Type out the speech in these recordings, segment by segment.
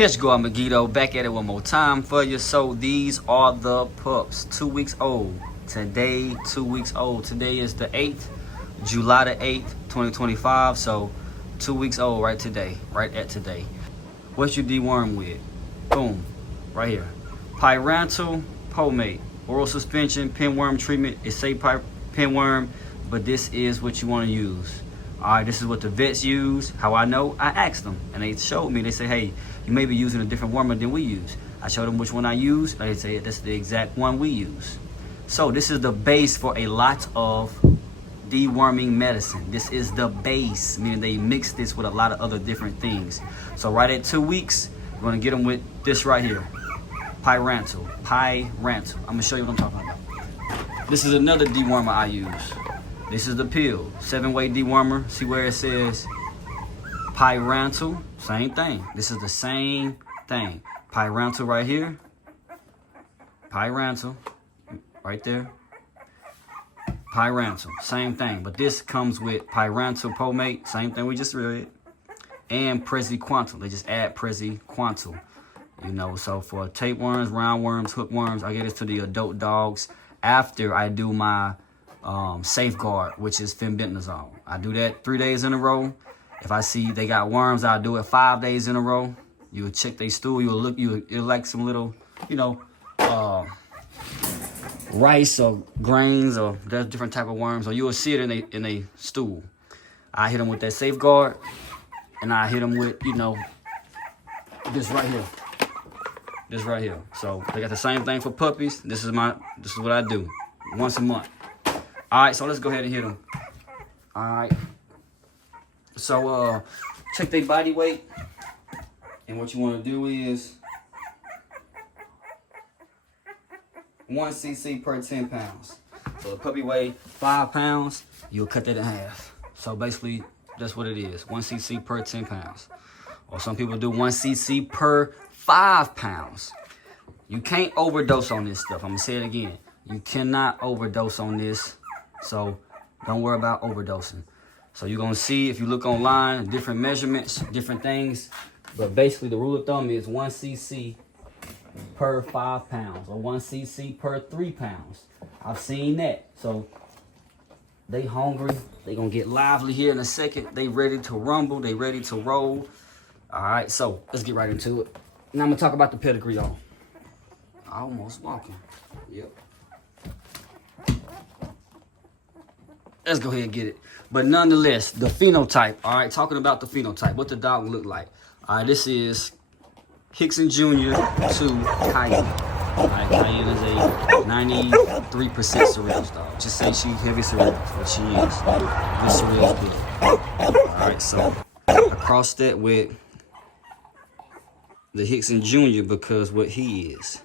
Catch Go Megiddo back at it one more time for you. So these are the pups, 2 weeks old. Today, 2 weeks old. Today is the 8th, July the 8th, 2025. So 2 weeks old right today, right at today. What you deworm with? Boom, right here. Pyrantel Pamoate, oral suspension, pinworm treatment. It say pinworm, but this is what you want to use. All right, this is what the vets use. How I know? I asked them, and they showed me. They say, hey, you may be using a different wormer than we use. I showed them which one I use. They say that's the exact one we use. So this is the base for a lot of deworming medicine. This is the base, meaning they mix this with a lot of other different things. So right at 2 weeks, we're gonna get them with this right here, Pyrantel. I'm gonna show you what I'm talking about. This is another dewormer I use. This is the pill, 7-way dewormer. See where it says Pyrantel? Same thing. This is the same thing. Pyrantel right here. Pyrantel right there. Pyrantel, same thing. But this comes with Pyrantel Pamoate, same thing we just read. And Praziquantel. They just add Praziquantel. You know, so for tapeworms, roundworms, hookworms, I get this to the adult dogs after I do my safeguard, which is fenbendazole. I do that 3 days in a row. If I see they got worms, I'll do it 5 days in a row. You'll check their stool. You'll like some little, you know, rice or grains, or there's different type of worms, or you'll see it in a stool. I hit them with that safeguard, and I hit them with, you know, this right here. This right here. So they got the same thing for puppies. This is what I do once a month. All right, so let's go ahead and hit them. All right. So check their body weight, and what you want to do is 1 cc per 10 pounds. So the puppy weigh 5 pounds, you'll cut that in half. So basically, that's what it is, 1 cc per 10 pounds. Or some people do 1 cc per 5 pounds. You can't overdose on this stuff. I'm gonna say it again. You cannot overdose on this. So don't worry about overdosing. So you're gonna see, if you look online, different measurements, different things. But basically the rule of thumb is 1 cc per 5 pounds, or 1 cc per 3 pounds. I've seen that. So they hungry. They gonna get lively here in a second. They ready to rumble. They ready to roll. All right, so let's get right into it. Now I'm gonna talk about the pedigree on. Almost walking. Yep. Let's go ahead and get it. But nonetheless, the phenotype. All right, talking about the phenotype, what the dog look like. All right, this is Hickson Jr. to Cayenne. All right, Cayenne is a 93% cereals dog. Just say she's heavy cereals, but she is. This cereals big. All right, so I crossed that with the Hickson Jr. because what he is,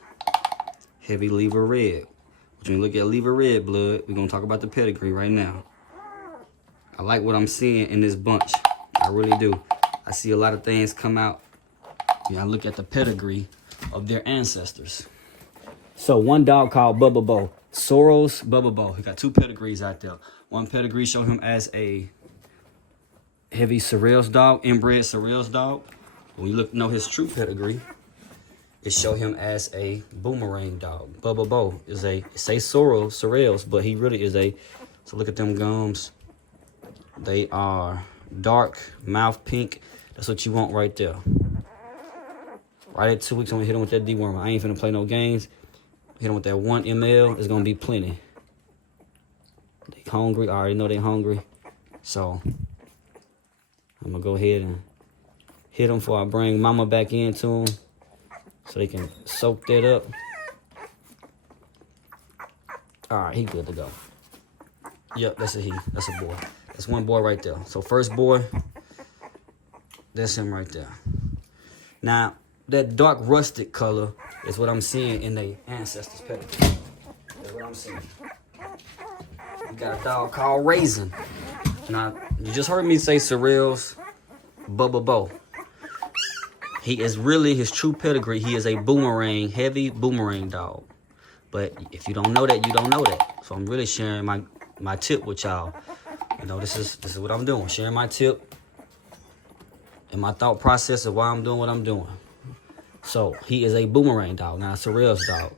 heavy liver red. When you look at liver red blood, we're gonna talk about the pedigree right now. I like what I'm seeing in this bunch. I really do. I see a lot of things come out. Yeah, I look at the pedigree of their ancestors. So one dog called Bubba Bo, Soros Bubba Bo. He got 2 pedigrees out there. One pedigree show him as a heavy cereals dog, inbred cereals dog. When you know his true pedigree, it show him as a boomerang dog. Bubba Bo is it say Soros cereals, but he really is a. So look at them gums. They are dark, mouth pink. That's what you want right there. Right at 2 weeks, I'm gonna hit him with that dewormer. I ain't finna play no games. Hit him with that 1 ml. It's gonna be plenty. They hungry. I already know they hungry. So I'm gonna go ahead and hit them before I bring mama back into them, so they can soak that up. All right, he good to go. Yep, that's a he. That's a boy. That's one boy right there. So first boy, that's him right there. Now, that dark rustic color is what I'm seeing in the ancestors' pedigree. That's what I'm seeing. You got a dog called Raisin. Now, you just heard me say cereals, Bubba Bo. He is really his true pedigree. He is a boomerang, heavy boomerang dog. But if you don't know that, you don't know that. So I'm really sharing my tip with y'all. You know, this is what I'm doing. Sharing my tip and my thought process of why I'm doing what I'm doing. So he is a boomerang dog, not a Sorrel's dog.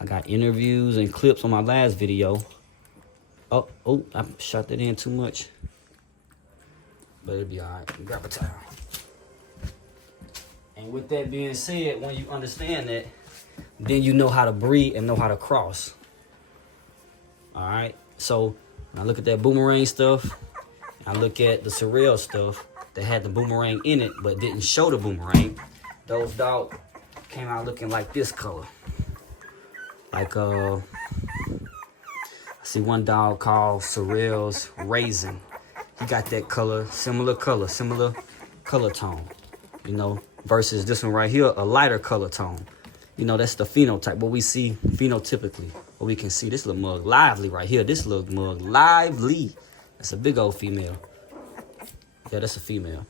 I got interviews and clips on my last video. Oh, I shot that in too much. But it'll be all right. Grab a towel. And with that being said, when you understand that, then you know how to breed and know how to cross. All right. So when I look at that boomerang stuff, I look at the Sorrel stuff that had the boomerang in it but didn't show the boomerang. Those dogs came out looking like this color. Like I see one dog called Sorrel's Raisin. He got that color, similar color tone, you know, versus this one right here, a lighter color tone. You know, that's the phenotype, what we see phenotypically. What we can see, this little mug lively right here. This little mug lively. That's a big old female. Yeah, that's a female.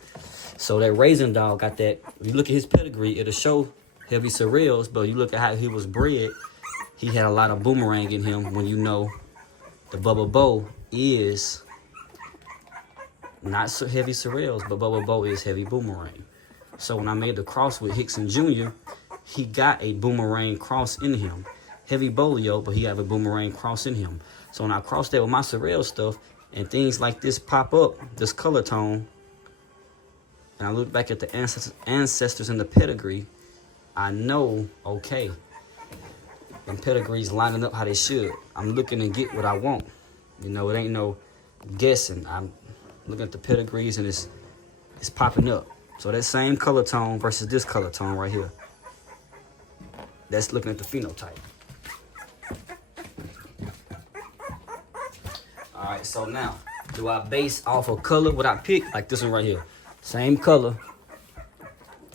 So that Raisin dog got that. If you look at his pedigree, it'll show heavy Sorrels, but you look at how he was bred, he had a lot of boomerang in him. When you know the Bubba Bow is not so heavy Sorrels, but Bubba Bow is heavy boomerang. So when I made the cross with Hickson Jr., he got a boomerang cross in him. Heavy bolio, but he have a boomerang cross in him. So when I cross that with my Sorrel stuff, and things like this pop up, this color tone, and I look back at the ancestors in the pedigree, I know, okay, them pedigrees lining up how they should. I'm looking to get what I want. You know, it ain't no guessing. I'm looking at the pedigrees and it's popping up. So that same color tone versus this color tone right here. That's looking at the phenotype. All right, so now, do I base off of color what I pick? Like this one right here. Same color.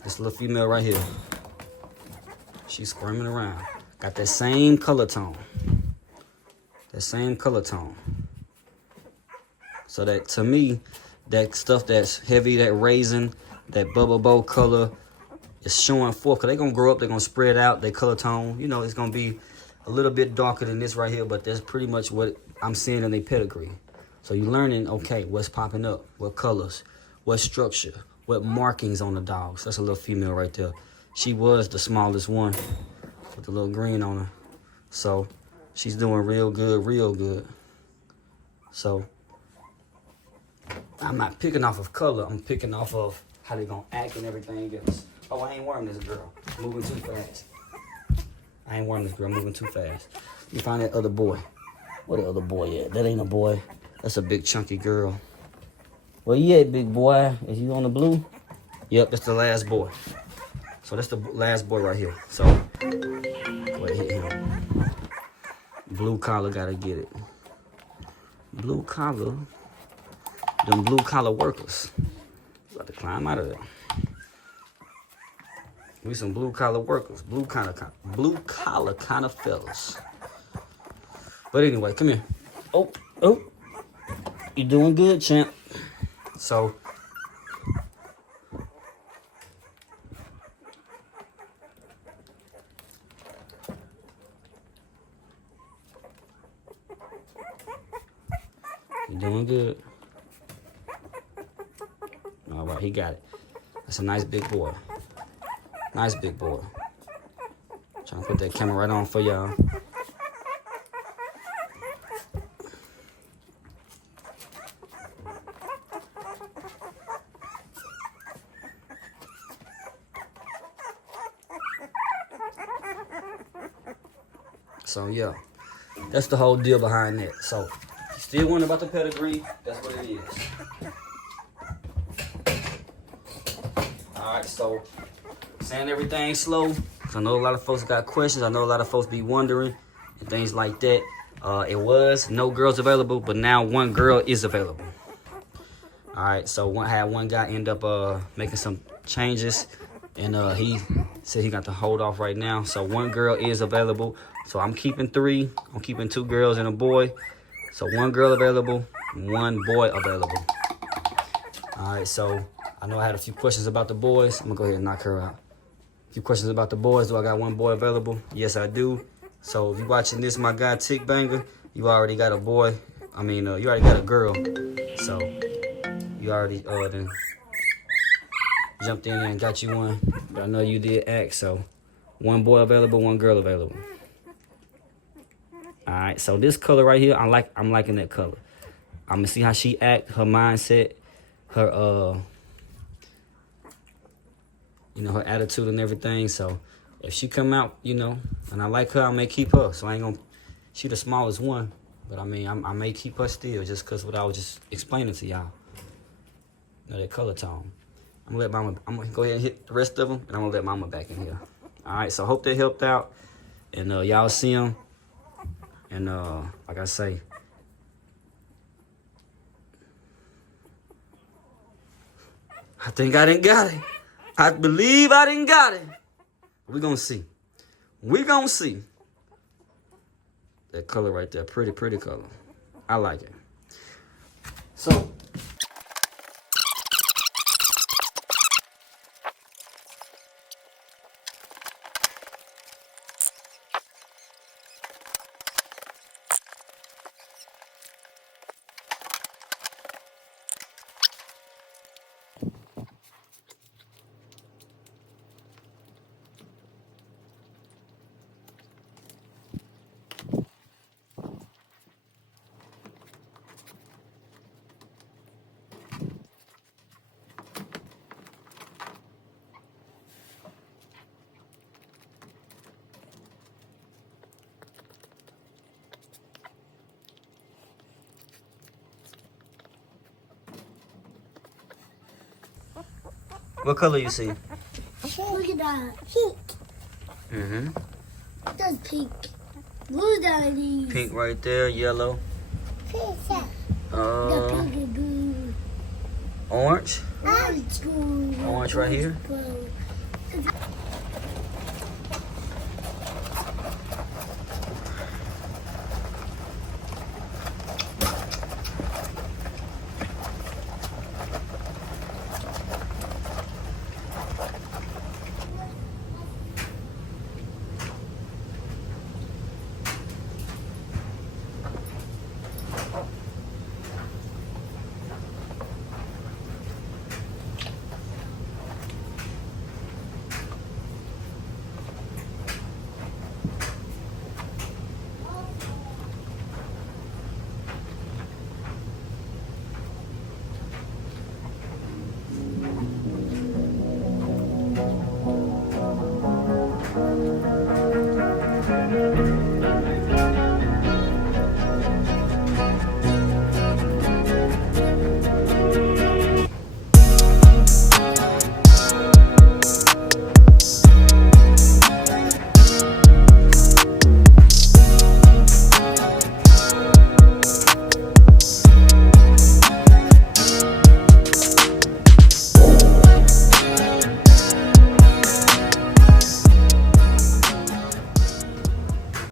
This little female right here. She's squirming around. Got that same color tone. That same color tone. So that, to me, that stuff that's heavy, that raisin, that Bubba Bow color is showing forth. Because they're going to grow up, they're going to spread out their color tone. You know, it's going to be a little bit darker than this right here, but that's pretty much what I'm seeing in their pedigree. So you're learning, okay, what's popping up, what colors, what structure, what markings on the dogs. That's a little female right there. She was the smallest one with the little green on her. So she's doing real good, real good. So I'm not picking off of color. I'm picking off of how they gonna act and everything else. Oh, I ain't worming this girl. I'm moving too fast. I ain't worming this girl. I'm moving too fast. You find that other boy. Where the other boy at? That ain't a boy. That's a big chunky girl. Where you at, big boy? Is you on the blue? Yep, that's the last boy. So that's the last boy right here. So go ahead, hit him. Blue collar gotta get it. Blue collar. Them blue collar workers. About to climb out of there. We some blue collar workers. Blue collar kind of fellas. But anyway, come here. Oh. You doing good, champ. So you doing good. All right, he got it. That's a nice big boy. Nice big boy. Trying to put that camera right on for y'all. So yeah, that's the whole deal behind that. So you still wondering about the pedigree, that's what it is. All right, so saying everything slow, because I know a lot of folks got questions. I know a lot of folks be wondering and things like that. It was no girls available, but now one girl is available. All right, so I had one guy end up making some changes, and he said he got to hold off right now. So one girl is available. So I'm keeping 3. I'm keeping 2 girls and a boy. So 1 girl available, 1 boy available. All right, so I know I had a few questions about the boys. I'm gonna go ahead and knock her out. A few questions about the boys. Do I got 1 boy available? Yes, I do. So if you're watching this, my guy Tick Banger, you already got a boy. I mean, you already got a girl. So you already jumped in there and got you one. But I know you did act, so one boy available, one girl available. All right, so this color right here, I'm liking that color. I'm gonna see how she act, her mindset, her you know, her attitude and everything. So if she come out, you know, and I like her, I may keep her. So I ain't gonna, she the smallest one, but I mean, I may keep her still just cause what I was just explaining to y'all. You know, that color tone. I'm gonna go ahead and hit the rest of them, and I'm gonna let mama back in here. All right, so hope they helped out, and y'all see them. And like I say, I think I didn't got it. I believe I didn't got it. We're gonna see. We're gonna see. That color right there, pretty color. I like it. So, what color you see? Look at that. Pink. Mm-hmm. That's pink. Blue daddy. Pink right there, yellow. Pink. The pink and blue. Orange. Orange. Orange right here. Blue.